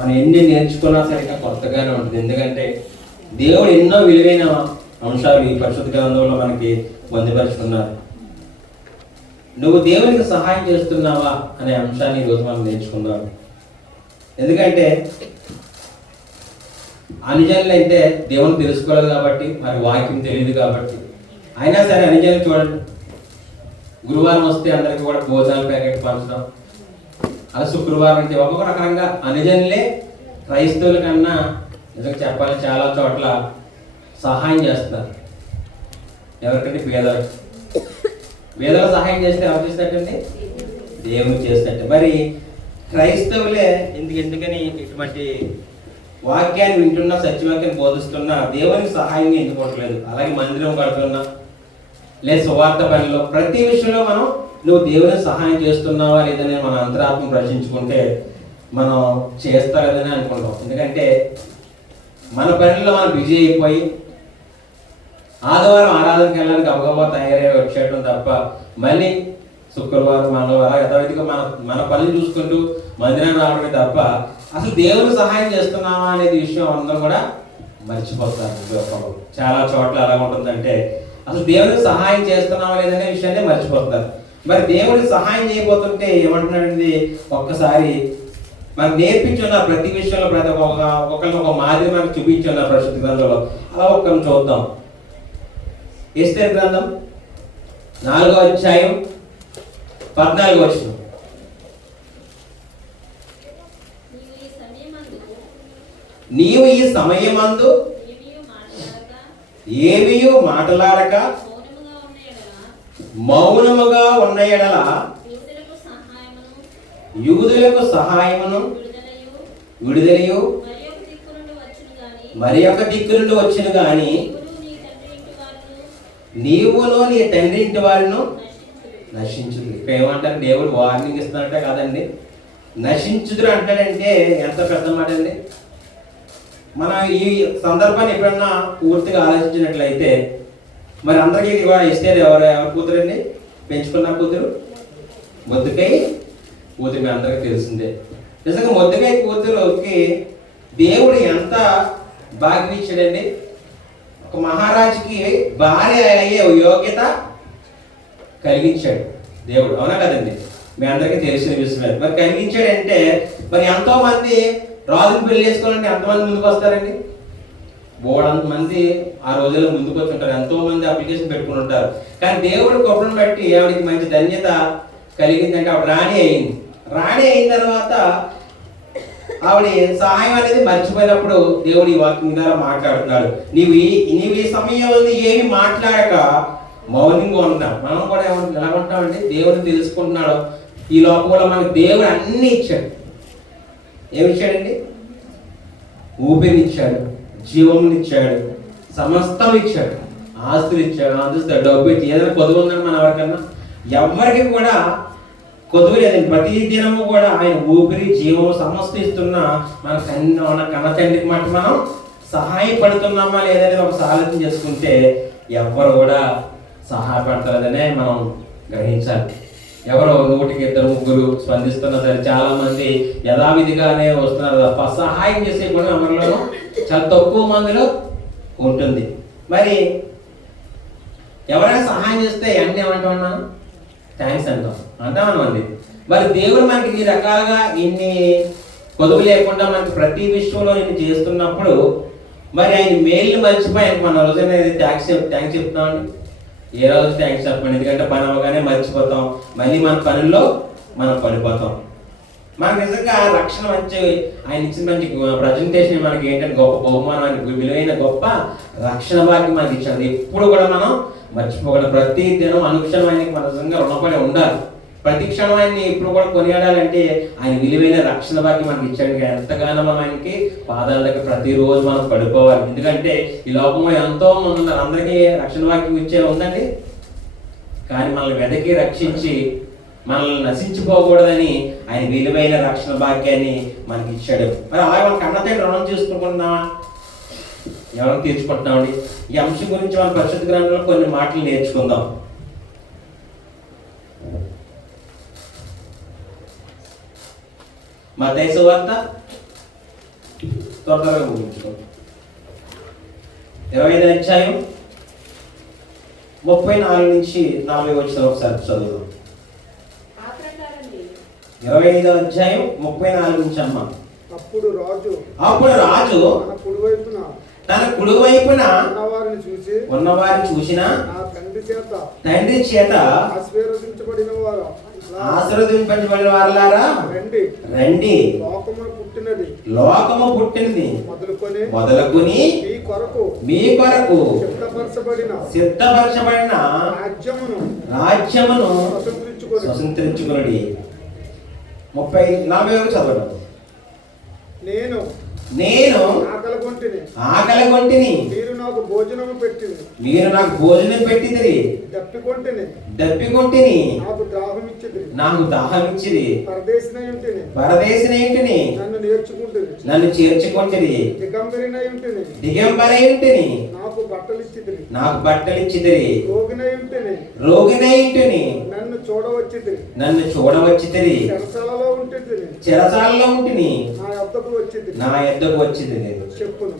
మనం ఎన్ని నేర్చుకున్నా సరిగ్గా కొత్తగానే ఉంటుంది. ఎందుకంటే దేవుడు ఎన్నో విలువైన అంశాలు ఈ పరిశుద్ధ గ్రంథంలో మనకి పొందుపరుచుకున్నారు. నువ్వు దేవునికి సహాయం చేస్తున్నావా అనే అంశాన్ని ఈరోజు మనం నేర్చుకుందాం. ఎందుకంటే అనుజనులు అయితే దేవుని తెలుసుకోలేదు కాబట్టి, మరి వాక్యం తెలియదు కాబట్టి, అయినా సరే అనుజనులు చూడండి, గురువారం వస్తే అందరికీ కూడా భోజనాల ప్యాకెట్ పంచడం, అలా శుక్రవారం అయితే ఒక్కొక్క రకంగా అనుజనులే క్రైస్తవుల కన్నా నిజంగా చెప్పాలని చాలా చోట్ల సహాయం చేస్తున్నారు. ఎవరికంటే పేదలకు సహాయం చేస్తే ఎవరు చేసినట్టండి? దేవునికి చేసినట్టు. మరి క్రైస్తవులే ఎందుకని ఇటువంటి వాక్యాన్ని వింటున్నా, సత్యవాక్యాన్ని బోధిస్తున్నా దేవునికి సహాయం ఎందుకోవట్లేదు? అలాగే మందిరం కడుతున్నా లేదా సువార్త పనిలో ప్రతి విషయంలో మనం నువ్వు దేవునికి సహాయం చేస్తున్నావా లేదని మన అంతరాత్మ ప్రశ్నించుకుంటే మనం చేస్తారని అనుకుంటాం. ఎందుకంటే మన పనుల్లో మనం బిజీ అయిపోయి ఆదివారం ఆరాధనకి వెళ్ళడానికి గబగబా తయారై వచ్చేయడం తప్ప మళ్ళీ శుక్రవారం మంగళవారం యథావిధిగా మన పనులు చూసుకుంటూ మందిరాన్ని రావడమే తప్ప అసలు దేవుని సహాయం చేస్తున్నామా అనేది విషయం అందరం కూడా మర్చిపోతారు. చాలా చోట్ల ఎలా ఉంటుందంటే అసలు దేవునికి సహాయం చేస్తున్నామా లేదనే విషయాన్ని మర్చిపోతారు. మరి దేవుడికి సహాయం చేయబోతుంటే ఏమంటున్నాడండి? ఒక్కసారి మనకు నేర్పించున్నారు ప్రతి విషయంలో, ప్రతి ఒక్కరికి ఒక మాదిరి మనకు చూపించున్నారు పరిశుద్ధ గ్రంథంలో. అలా ఒక్కరిని చూద్దాం. ఎస్తేరు గ్రంథం 4వ అధ్యాయం 14వ వచనం. నీవు ఈ సమయమందు ఏమియూ మాట్లాడక మౌనముగా ఉన్న ఎడల యూదులకు సహాయమును విడుదలయు మరి ఒక దిక్కు నుండి వచ్చును గాని నీవును నీ తండ్రి ఇంటి వారిను నశించుదురు. ఇక్కడ ఏమంటారు? దేవుడు వార్నింగ్ ఇస్తున్నట్టే కాదండి, నశించుదురు అంటాడంటే ఎంత పెద్ద మాట అండి. మనం ఈ సందర్భాన్ని ఎప్పుడన్నా పూర్తిగా ఆలోచించినట్లయితే మరి అందరికీ కూడా ఎస్తేరు ఎవరు కూతురండి? పెంచుకున్న కూతురు మొద్దుకై కూతురు. మీ అందరికీ తెలిసిందే. నిజంగా మొద్దుకై కూతురుకి దేవుడు ఎంత భాగ్యం ఇచ్చాడండి. ఒక మహారాజుకి భార్య అయ్యే యోగ్యత కలిగించాడు దేవుడు, అవునా కదండి? మీ అందరికీ తెలిసిన విషయమే. మరి కలిగించాడంటే మరి ఎంతో మంది రాజుని పెళ్లి చేసుకోవాలంటే ఎంతమంది ముందుకు వస్తారండి? బోడంత మంది ఆ రోజుల్లో ముందుకు వచ్చి ఉంటారు, ఎంతో మంది అప్లికేషన్ పెట్టుకుని ఉంటారు. కానీ దేవుడు కృపను బట్టి ఆవిడకి మంచి ధన్యత కలిగిందంటే ఆవిడ రాణి అయింది. రాణి అయిన తర్వాత ఆవిడ సహాయం అనేది మర్చిపోయినప్పుడు దేవుడు ఈ వాక్యం ద్వారా మాట్లాడుతున్నాడు. నీవు ఈ సమయంలో ఏమి మాట్లాడక మౌనంగా ఉంటాం. మనం కూడా ఎలా ఉంటామండి? దేవుడిని తెలుసుకుంటున్నాడు. ఈ లోకంలో మనకు దేవుడు అన్ని ఇచ్చాడు. ఏమి ఇచ్చాడండి? ఊపిరినిచ్చాడు, జీవమునిచ్చాడు, సమస్తం ఇచ్చాడు, ఆస్తులు ఇచ్చాడు, అందిస్తాడు, డబ్బు ఇచ్చి. ఏదైనా కొదువు ఉందని మన ఎవరికన్నా? ఎవరికి కూడా కొదువు లేదండి. ప్రతి దినము కూడా ఆయన ఊపిరి, జీవము సమస్తం ఇస్తున్నా మన కన్న తండ్రికి మట్టి మనం సహాయపడుతున్నామా లేదనేది ఒక ఆలోచన చేసుకుంటే ఎవరు కూడా సహాయపడతారనే మనం గ్రహించాలి. ఎవరో 1-2-3 స్పందిస్తున్నా సరే చాలా మంది యథావిధిగానే వస్తున్నారు తప్ప సహాయం చేసే గుణం ఎవరిలోనూ చాలా తక్కువ మందిలో ఉంటుంది. మరి ఎవరైనా సహాయం చేస్తే అన్నీ ఏమంటాం? మనం థ్యాంక్స్ అంటామండి. మరి దేవుడు మనకి ఇన్ని రకాలుగా ఇన్ని కొదువు లేకుండా మనకి ప్రతి విషయంలో నేను చేస్తున్నప్పుడు మరి ఆయన మేలు మర్చిపోయి ఆయనకు మన రోజైనా థ్యాంక్స్ చెప్తామండి. ఏ రోజు థ్యాంక్స్ చెప్పండి. ఎందుకంటే పని అవ్వగానే మర్చిపోతాం, మళ్ళీ మన పనుల్లో మనం పడిపోతాం. మనకు నిజంగా రక్షణ మంచి ఆయన ఇచ్చిన మంచి ప్రజెంటేషన్ మనకి ఏంటంటే గొప్ప బహుమానం, విలువైన గొప్ప రక్షణ భాగ్యం మనకి ఇచ్చాడు. ఎప్పుడు కూడా మనం మర్చిపోకూడదు. ప్రతి దినం అనుక్షణం ఆయనకి మన నిజంగా రుణపడి ఉండాలి. ప్రతి క్షణం ఆయన్ని ఇప్పుడు కూడా కొనియాడాలంటే ఆయన విలువైన రక్షణ భాగ్యం మనకి ఇచ్చాడు. ఎంతగానో మనం ఆయనకి పాదాల దగ్గర ప్రతిరోజు మనం పడిపోవాలి. ఎందుకంటే ఈ లోకంలో ఎంతో మంది ఉన్నారు, అందరికీ రక్షణ భాగ్యం ఇచ్చే ఉందండి. కానీ మనల్ని వెదకి రక్షించి మనల్ని నశించిపోకూడదని ఆయన విలువైన రక్షణ భాగ్యాన్ని మనకి ఇచ్చాడు. మరి అలాగే మన కన్న తండ్రి రుణం చేసుకుంటున్నామా? ఎవరిని తీర్చుకుంటున్నామండి? ఈ అంశం గురించి మన పరిశుద్ధ గ్రంథంలో కొన్ని మాటలు నేర్చుకుందాం. మత్తయి సువార్త త్వరగా ముగించుకో. 25వ అధ్యాయం 34 నుంచి 40 వచ్చిన ఒకసారి చదువుదాం. 25వ అధ్యాయం 34 నుంచి అమ్మ. అప్పుడు రాజు తన కుడివైపున ఉన్నవారిని చూసిన తండ్రి చేత ఆశీర్వదింపబడిన వారులారా రండి, లోకము పుట్టినది మొదలుకొని మీ కొరకు సిద్ధపరచబడిన రాజ్యమును స్వతంత్రించుకునుడి. 40 చదవడం. నేను ఆకలి కొంటిని, మీరు నాకు భోజనం పెట్టింది, దప్పికొంటిని, నాకు దాహం ఇచ్చిది, పరదేశినయుంటిని, నన్ను చేర్చుకొంటిది, దిగంబరయుంటిని, నాకు బట్టలిచ్చిదిరి, రోగినయుంటిని, నన్ను చూడవచ్చితిరి, చెరసాలలో ఉంటిని, నా యొద్దకు వచ్చింది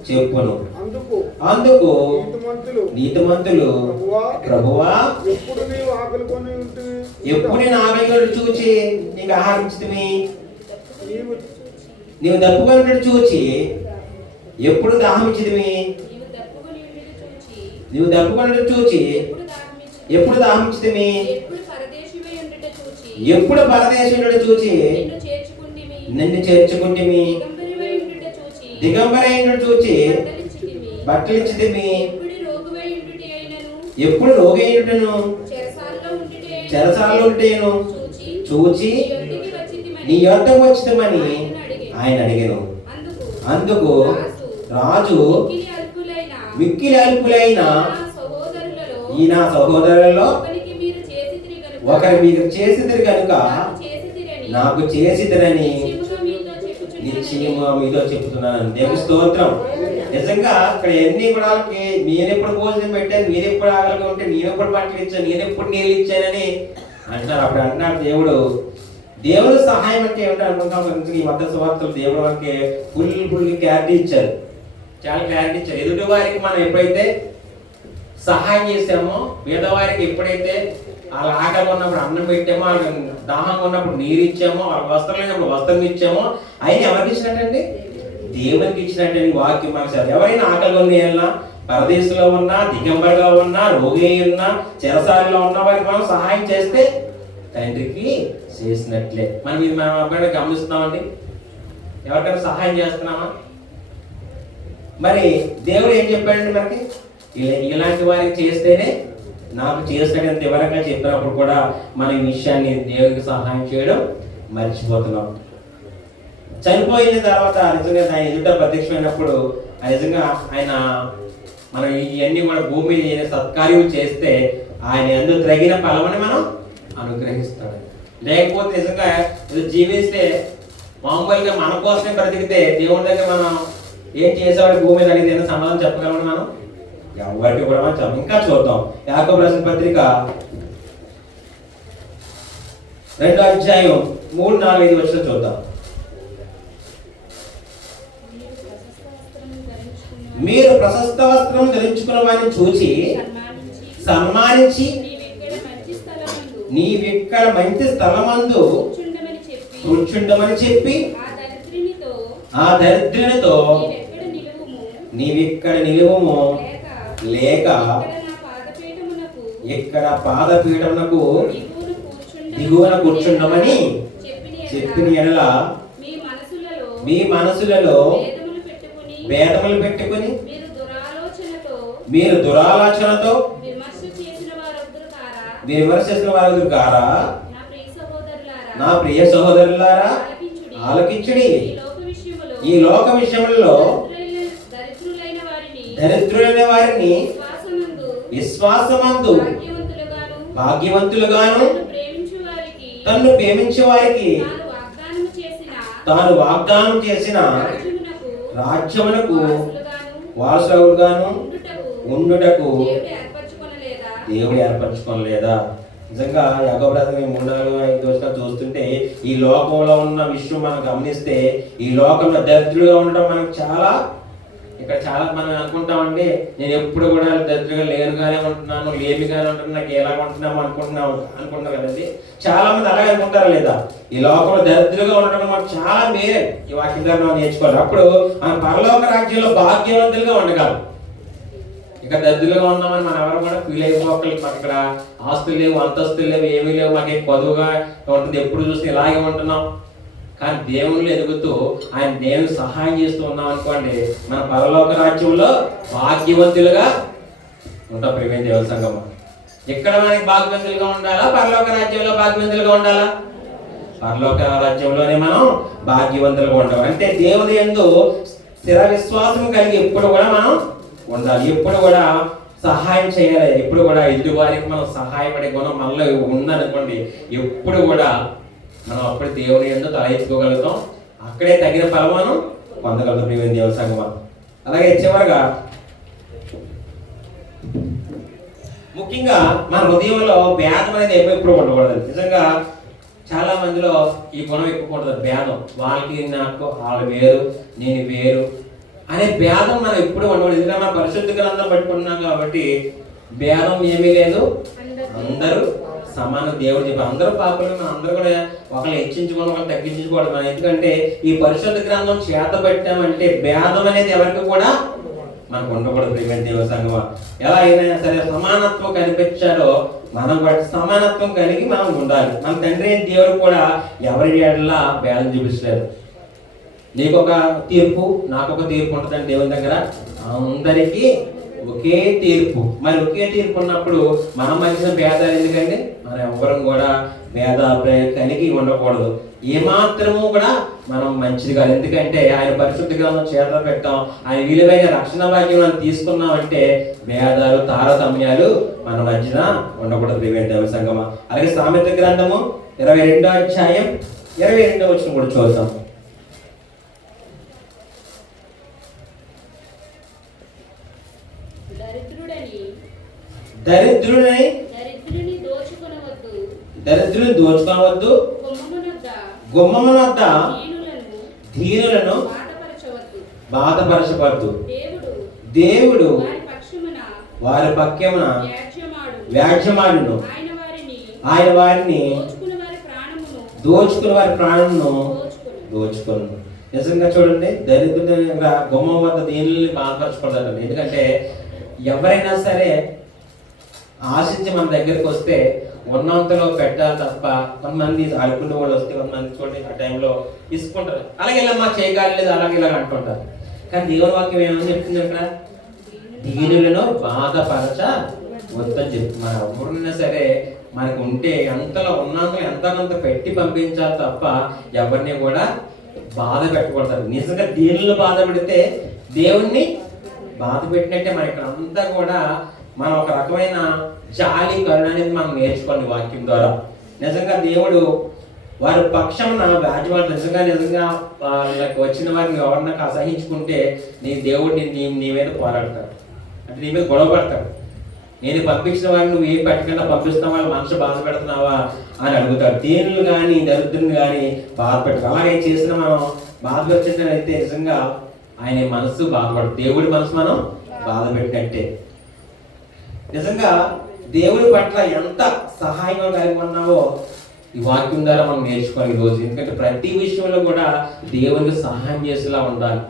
చెప్పును. అందుకు నీతిమంతులు ప్రభువా ఎప్పుడు నేను ఆకలి చూచి నీకు ఆహారం ఇచ్చితివి, నీవు దప్పుకొనినట్టు చూచి ఎప్పుడు దాహం ఇచ్చితివి, నీవు దప్పుకొనినట్టు చూచి ఎప్పుడు దాహం ఇచ్చితివి, ఎప్పుడు పరదేశుడు చూచి నిన్ను చేర్చుకుంటిమి, దిగంబరైనట్టు చూచి బట్టలిచ్చితిమి, ఎప్పుడు రోగి అయినట్టును చెరసాలలో ఉంటేను చూచి నీ యొద్దకు వచ్చితమని ఆయన అడిగాను. అందుకు రాజు మిక్కిలి అల్పులైన ఈ నా సహోదరులలో ఒకరు మీరు చేసిదిరి కనుక నాకు చేసిదిరని నిశ్చయముగా మీతో చెప్తున్నాను. దేవుని స్తోత్రం. నిజంగా ఇక్కడ ఎన్ని గుణాలకి నేను ఎప్పుడు భోజనం పెట్టాను, నేను ఎప్పుడు ఆకలిగా ఉంటే నేను ఎప్పుడు బట్టలు ఇచ్చాను, నేను ఎప్పుడు నీళ్ళు ఇచ్చానని అంటారు. అప్పుడు అంటున్నాడు దేవుడు సహాయం అంటే ఏమిటో అనుకుంటాం. ఈ మధ్య సువార్తలు దేవుడు మనకి ఫుల్ క్లారిటీ ఇచ్చారు, చాలా క్లారిటీ ఇచ్చారు. ఎదుటి వారికి మనం ఎప్పుడైతే సహాయం చేసామో, పేదవారికి ఎప్పుడైతే వాళ్ళ ఆకలి ఉన్నప్పుడు అన్నం పెట్టామో, వాళ్ళకి దాహంగా ఉన్నప్పుడు నీరు ఇచ్చామో, వాళ్ళకి వస్త్రం లేనప్పుడు వస్త్రం ఇచ్చామో, అయినా ఎవరికి ఇచ్చినట్టండి? దేవునికి ఇచ్చినట్టు వాక్యం మనకు సార్. ఎవరైనా ఆకలిగా ఉన్న, పరదేశంలో ఉన్నా, దిగంబరిగా ఉన్నా, రోగి ఉన్నా, చెరసాలలో ఉన్న వారికి మనం సహాయం చేస్తే తండ్రికి చేసినట్లే. మనం ఇది మనం అబ్బాయి గమనిస్తున్నామండి. ఎవరికైనా సహాయం చేస్తున్నామా? మరి దేవుడు ఏం చెప్పాడండి మనకి? ఇలాంటి వారికి చేస్తేనే నాకు చేసినట్టు వివరంగా చెప్పినప్పుడు కూడా మనం ఈ విషయాన్ని దేవుడికి సహాయం చేయడం మర్చిపోతున్నాం. చనిపోయిన తర్వాత నిజంగా ఆయన ఎదుట ప్రత్యక్షమైనప్పుడు నిజంగా ఆయన మనం ఇవన్నీ కూడా భూమి మీద సత్కార్యం చేస్తే ఆయన ఎందుకు తగిన ఫలమని మనం అనుగ్రహిస్తాడు. లేకపోతే నిజంగా జీవిస్తే మామూలుగా మన కోసమే బ్రతికితే దేవుడి దగ్గర మనం ఏం చేసేవాడు భూమి మీద అడిగితే సమాధానం చెప్పగలమని మనం ఎవరికి కూడా మనం ఇంకా చూద్దాం. యాకోబు రాసిన పత్రిక 2వ అధ్యాయం 3, 4, 5 వచ్చిన చూద్దాం. మీరు ప్రశస్త వస్త్రం ధరించుకున్న వారిని చూచి సన్మానించి నీవిక్కడ మంచి స్థలమందు కూర్చుండమని చెప్పి ఆ దరిద్రునితో నీవిక్కడ నిలువము, లేక ఇక్కడ పాదపీఠమునకు దిగువన కూర్చుండమని చెప్పిన ఎడల మీ మనసులలో భేదములు పెట్టుకుని మీరు దురాలోచనతో విమర్శ చేసిన వారు కారా? నా ప్రియ సహోదరులారా ఆలకించుడి. ఈ లోక విషయములలో దరిద్రులైన వారిని విశ్వాసమందు భాగ్యవంతులుగాను తన్ను ప్రేమించే వారికి తాను వాగ్దానం చేసిన రాజ్యమునకు వారసులుగాను ఉండుటకు దేవుడు ఏర్పరచుకోలేదా? నిజంగా యాకోబు రాసిన 3-4-5 వచనాలు చూస్తుంటే ఈ లోకంలో ఉన్న విషయం మనం గమనిస్తే ఈ లోకంలో దరిద్రులుగా ఉండడం మనకు చాలా ఇక్కడ చాలా మనం అనుకుంటామండి, నేను ఎప్పుడు కూడా దరిద్రంగా లేనుగానే ఉంటున్నాను, లేమిగానే ఉంటున్నాను, నాకు ఎలా ఉంటున్నాము అనుకుంటున్నారు కదండి. చాలా మంది అలాగే అనుకుంటారా లేదా? ఈ లోకంలో దరిద్రంగా ఉండడం మనకు చాలా మేరే ఈ వాక్యం ద్వారా మనం నేర్చుకోవాలి. అప్పుడు మన పరలోక రాజ్యంలో భాగ్యవంతులుగా ఉండగలం. ఇక దరిద్రంగా ఉన్నామని మనం ఎవరు కూడా ఫీల్ అయిపోకలి. మాకు ఇక్కడ ఆస్తులు లేవు, అంతస్తులు లేవు, ఏమీ లేవు, మాకేం కొదువుగా ఉంటుంది, ఎప్పుడు చూస్తే ఇలాగే ఉంటున్నాం. కానీ దేవుళ్ళు ఎదుగుతూ ఆయన దేవుని సహాయం చేస్తూ ఉన్నాం అనుకోండి, మన పరలోక రాజ్యంలో భాగ్యవంతులుగా ఉంటాం. ప్రియమైన దేవ సంగమం, ఇక్కడ మనకి భాగ్యవంతులుగా ఉండాలా, పరలోక రాజ్యంలో భాగ్యవంతులుగా ఉండాలా? పరలోక రాజ్యంలోనే మనం భాగ్యవంతులుగా ఉంటాం. అంటే దేవుని యందు స్థిర విశ్వాసం కలిగి ఎప్పుడు కూడా మనం ఉండాలి. ఎప్పుడు కూడా సహాయం చేయాలి. ఎప్పుడు కూడా ఎదుటి వారికి మనం సహాయపడే గుణం మనలో ఉందనుకోండి, ఎప్పుడు కూడా మనం అప్పుడు దేవుని యందు తల ఎత్తుకోగలుగుతాం. అక్కడే తగిన ఫలమును పొందగలుగుతాం. ప్రియమైన దేవుని సంగమా, అలాగే చివరగా ముఖ్యంగా మన హృదయంలో భేదం అనేది ఎప్పుడు ఉండకూడదు. నిజంగా చాలా మందిలో ఈ గుణం ఎక్కువ ఉంటుంది, భేదం. వాళ్ళకి నాకు వాళ్ళు వేరు, నేను వేరు అనే భేదం మనం ఎప్పుడు ఉండకూడదు. ఎందుకంటే మనం పరిశుద్ధ గ్రంథం పట్టుకుంటున్నాం కాబట్టి భేదం ఏమీ లేదు, అందరూ సమాన. దేవుడు చెప్పి అందరూ పాపలు, మనం అందరూ కూడా ఒకరిని హెచ్చించుకోవడం, ఒకరిని తగ్గించుకోవడం. మనం ఎందుకంటే ఈ పరిశుద్ధ గ్రంథం చేత పెట్టామంటే భేదం అనేది ఎవరికి కూడా మనకు ఉండకూడదు. ప్రియమైన దేవ సంగమా, ఎలా అయినా సరే సమానత్వం కనిపించారో మనం వాటి సమానత్వం కలిగి మనం ఉండాలి. మన తండ్రి దేవుడు కూడా ఎవరి ఏడలా భేదం చూపించలేదు. నీకొక తీర్పు, నాకొక తీర్పు ఉంటుందని దేవుని దగ్గర అందరికీ ఒకే తీర్పు. మరి ఒకే తీర్పు ఉన్నప్పుడు మనం మధ్య భేదాలు ఎందుకండి? మనం ఎవరం కూడా భేదాభిప్రాయం కలిగి ఉండకూడదు. ఏమాత్రము కూడా మనం మంచిది కాదు. ఎందుకంటే ఆయన పరిశుద్ధ గ్రంథం చేత పెట్టాం, ఆయన విలువైన రక్షణ భాగ్యం మనం తీసుకున్నామంటే భేదాలు, తారతమ్యాలు మన మధ్యన ఉండకూడదు. ప్రియమైన సంగమా, అలాగే సామెత గ్రంథము 22వ అధ్యాయం 22వ వచనం కూడా చూద్దాం. దరిద్రుని దోచుకోవద్దు, గుమ్మమున వద్ద దీనులను బాధపరచవద్దు. దేవుడు వారి పక్షమున వ్యాజ్యమాడును, ఆయన వారిని దోచుకుని వారి ప్రాణమును దోచుకును. నిజంగా చూడండి, దరిద్రుని గుమ్మం వద్ద దీనుల్ని బాధపరచకూడదు. ఎందుకంటే ఎవరైనా సరే ఆశించి మన దగ్గరికి వస్తే ఉన్నంతలో పెట్టాలి తప్ప, కొంతమంది అడుకునే వాళ్ళు వస్తే కొంతమంది చూడండి ఆ టైంలో తీసుకుంటారు, అలాగే ఇలా మా చేయగలేదు అలాగే ఇలా అంటుంటారు. కానీ దేవుని వాక్యం ఏమని చెప్తుంది అక్కడ? దీనులను బాధపరచ వద్దని చెప్పి. మన ఎవరున్నా సరే మనకు ఉంటే ఎంతలో ఉన్నంతలో ఎంతకంత పెట్టి పంపించాలి తప్ప ఎవరిని కూడా బాధ పెట్టకూడదు. నిజంగా దీనులను బాధ పెడితే దేవుణ్ణి బాధ పెట్టినట్టే. మన ఇక్కడ అంతా కూడా మనం ఒక రకమైన జాలి, కరుణ అనేది మనం నేర్చుకోండి వాక్యం ద్వారా. నిజంగా దేవుడు వారి పక్షమున వ్యాజ్యమాడు. నిజంగా వాళ్ళకి వచ్చిన వారిని ఎవరన్నా అసహించుకుంటే దేవుడు నీ మీద పోరాడతాడు, అంటే నీ మీద గొడవ పడతాడు. నేను పంపించిన వారిని నువ్వు ఏం పెట్టకుండా పంపిస్తున్నా, వాళ్ళ మనసు బాధ పెడుతున్నావా అని అడుగుతాడు. దీనులు కానీ దరిద్రుని కానీ బాధ పెట్టారు. అలాగే చేసిన మనం బాధ పెట్టినట్లయితే నిజంగా ఆయన మనసు బాధపడదు, దేవుడి మనసు మనం బాధ పెట్టినట్టే. నిజంగా దేవుడి పట్ల ఎంత సహాయంగా కలిగి ఉన్నావో ఈ వాక్యం ద్వారా మనం నేర్చుకోవాలి ఈరోజు. ఎందుకంటే ప్రతి విషయంలో కూడా దేవునికి సహాయం చేసేలా ఉండాలి.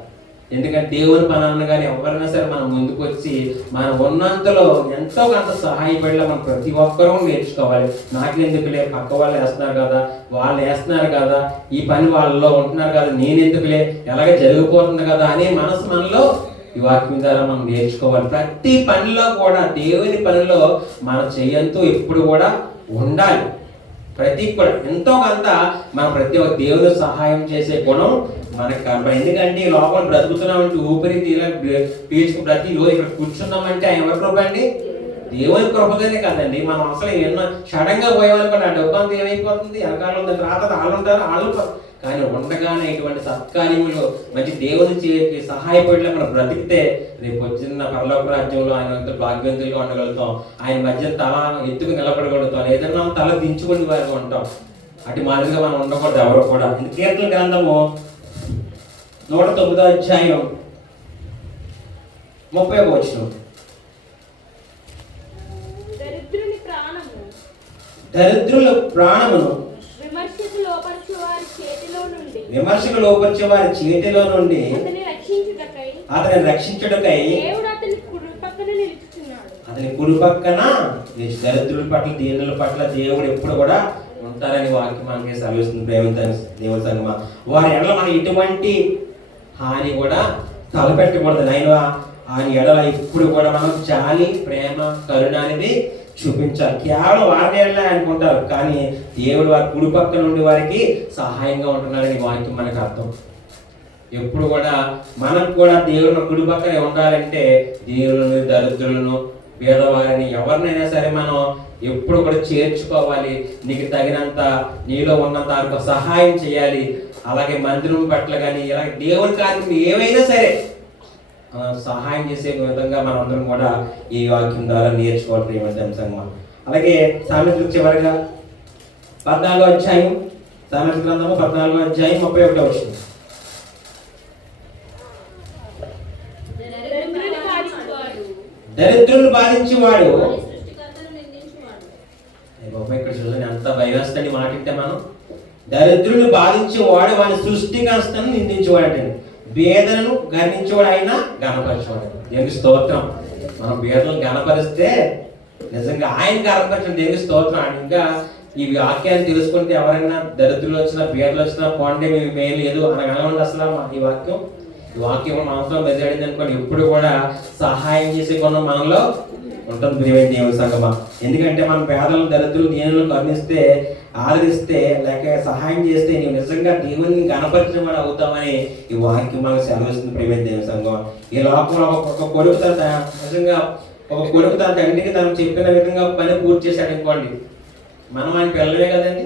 ఎందుకంటే దేవుని పనులను కానీ ఎవరైనా సరే మనం ముందుకు వచ్చి మనం ఉన్నంతలో ఎంతో కొంత సహాయపడేలా మనం ప్రతి ఒక్కరూ నేర్చుకోవాలి. నాకెందుకులే, పక్క వాళ్ళు వేస్తున్నారు కదా, వాళ్ళు వేస్తున్నారు కదా, ఈ పని వాళ్ళలో ఉంటున్నారు కదా, నేనెందుకులే, ఎలాగే జరిగిపోతుంది కదా అనే మనసు మనలో ఈ వాక్యం ద్వారా మనం నేర్చుకోవాలి. ప్రతి పనిలో కూడా దేవుని పనిలో మన చెయ్యంతో ఎప్పుడు కూడా ఉండాలి. ప్రతి కూడా ఎంతో కొంత మన ప్రతి ఒక్క దేవుని సహాయం చేసే గుణం మనకు కనపడ. ఎందుకంటే ఈ లోపల బ్రతుకుతున్నామంటే ఊపిరి పీల్చుకు ప్రతి రోజు ఇక్కడ కూర్చున్నామంటే ఆయన ఎవరి కృప అండి? దేవుని కృపగానే కదండి. మనం అసలు ఎన్నో సడన్ గా పోయామనుకోండి, ఆ డబ్బు అంతా ఏమైపోతుంది, వెనకాల రాత వాళ్ళు ఉంటారు, వాళ్ళు కానీ ఉండగానే ఇటువంటి సత్కార్యములు మంచి దేవుని సహాయపడిలో మనం బ్రతికితే రేపు వచ్చిన పరలోక రాజ్యంలో ఆయన భాగ్యవంతులుగా ఉండగలుగుతాం. ఆయన మధ్య తల ఎత్తుకు నిలబడగలుగుతాం. ఏదైనా తల దించుకుని వారిగా ఉంటాం. అటు మాదిరిగా మనం ఉండకూడదు ఎవరు కూడా. ఇది కీర్తన గ్రంథము 109వ అధ్యాయం 30వ వచనం. దరిద్రుల ప్రాణమును విమర్శకు లోపరిచే వారి చేతిలో నుండి అతని రక్షించుటకై అతని కుడి పక్కన దరిద్రుల పట్ల దీనుల పట్ల దేవుడు ఎప్పుడు కూడా ఉంటారని వాక్యం మనకి సెలవిస్తుంది. ప్రేమించని దేవుని సంగమా, వారి ఎడల మనం ఎటువంటి హాని కూడా తలపెట్టకూడదు. ఆయన ఎడల ఇప్పుడు కూడా మనం జాలి, ప్రేమ, కరుణ అనేది చూపించాలి. కేవలం వారి ఎడలే అనుకుంటారు, కానీ దేవుడు వారి కుడి పక్క నుండి వారికి సహాయంగా ఉంటున్నాడని వాక్యం మనకు అర్థం. ఎప్పుడు కూడా మనం కూడా దేవుని కుడి పక్కనే ఉండాలంటే దేవులను, దరిద్రులను, పేదవారిని ఎవరినైనా సరే మనం ఎప్పుడు కూడా చేర్చుకోవాలి. నీకు తగినంత, నీలో ఉన్నంత సహాయం చేయాలి. అలాగే మందిరం పట్ల కానీ ఇలాగే దేవుని కార్యం ఏవైనా సరే సహాయం చేసే విధంగా మనందరం కూడా ఈ వాక్యం ద్వారా నేర్చుకోవాలి. ప్రేమ. అలాగే సామెతల చివరిగా 14వ అధ్యాయం, సామెతల గ్రంథము 14వ అధ్యాయం 31వ వచనం. దరిద్రులను బాధించేవాడు, ఇక్కడ చూడండి ఎంత భయవేస్తని మాట ఇంటే మనం. దరిద్రులను బాధించేవాడు వాని సృష్టికర్తను నిందించేవాడు, బేదలను గణించేవాడు ఆయన గణపరిచేవాడు. దేవుని స్తోత్రం. మనం బేదలను గణపరిస్తే నిజంగా ఆయన గణపరిచిన దేవుని స్తోత్రం. ఇంకా ఈ వాక్యాన్ని తెలుసుకుంటే ఎవరైనా దరిద్రులు వచ్చినా, బేదలు వచ్చినా పోండే మేము మేలు లేదు అనగలమండి. అసలు ఈ వాక్యం మనసులో మెదడింది అనుకోండి, ఎప్పుడు కూడా సహాయం చేసే కొన్న మనలో ఉంటుంది. ప్రియమైన దేవుని సంగమా, ఎందుకంటే మనం పేదలను, దరిద్రులు, దీనులను కరుణిస్తే, ఆదరిస్తే, లేక సహాయం చేస్తే నీవు నిజంగా దేవుని గణపరిచిన వాడు అవుతామని ఈ వాక్యం మనకు సెలవిస్తుంది. ప్రియమైన దేవుని సంగమా, ఈ లోకంలో ఒక కొడుకు నిజంగా ఒక కొడుకు తన తండ్రికి తను చెప్పిన విధంగా పని పూర్తి చేశాడు అనుకోండి, మనం ఆయన పిల్లలే కదండి.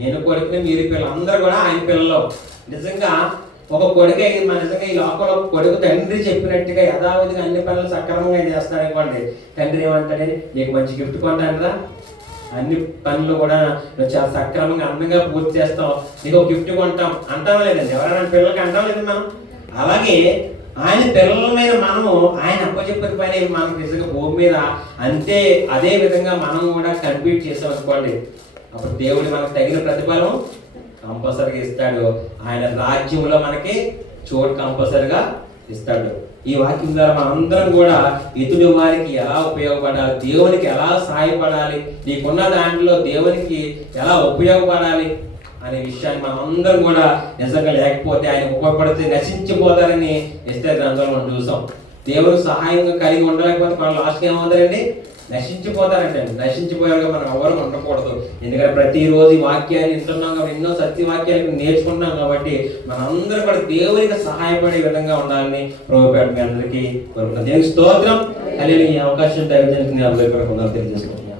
నేను కొడుకుని, మీరు పిల్లలు, అందరూ కూడా ఆయన పిల్లలు. నిజంగా ఒక కొడుకు నిజంగా ఈ లోకంలో ఒక కొడుకు తండ్రి చెప్పినట్టుగా యథావిధిగా అన్ని పనులు సక్రమంగా చేస్తాడు అనుకోండి, తండ్రి ఏమంటాడని, నీకు మంచి గిఫ్ట్ కొంటానురా, అన్ని పనులు కూడా నువ్వు చాలా సక్రమంగా అందంగా పూర్తి చేస్తాం, నీకు ఒక గిఫ్ట్ కొంటాం అంటాం లేదండి. ఎవరైనా పిల్లలకి అంటాం లేదు మనం. అలాగే ఆయన పిల్లలమైన మనము ఆయన అప్పచెప్పిన పని మనకు నిజంగా భూమి మీద అంతే అదే విధంగా మనం కూడా కంప్లీట్ చేసాం అనుకోండి, అప్పుడు దేవుడు మనకు తగిన ప్రతిఫలం కంపల్సరీగా ఇస్తాడు. ఆయన రాజ్యంలో మనకి చోటు కంపల్సరీగా ఇస్తాడు. ఈ వాక్యం ద్వారా మనందరం కూడా ఇతడు వారికి ఎలా ఉపయోగపడాలి, దేవునికి ఎలా సహాయపడాలి, నీకున్న దాంట్లో దేవునికి ఎలా ఉపయోగపడాలి అనే విషయాన్ని మనం అందరం కూడా నిజంగా లేకపోతే ఆయన ఉపయోగపడితే నశించిపోతారని ఇస్తే గ్రంథంలో మనం చూసాం. దేవునికి సహాయంగా కలిగి ఉండలేకపోతే మనం లాస్ట్ ఏమవుతారండి, నశించిపోతారంటే. నశించిపోయారుగా మనం ఎవరు ఉండకూడదు. ఎందుకంటే ప్రతిరోజు ఈ వాక్యాన్ని వింటున్నాం కాబట్టి, ఎన్నో సత్యవాక్యాలు నేర్చుకుంటున్నాం కాబట్టి మనందరూ కూడా దేవునికి సహాయపడే విధంగా ఉండాలని ప్రభువుపేట మీ అందరికీ కోరుకుంటున్నాం. దేవునికి స్తోత్రం. అలాగే ఈ అవకాశం దైవజనునికి అందరికీ కూడా తెలియజేసుకుంటున్నాం.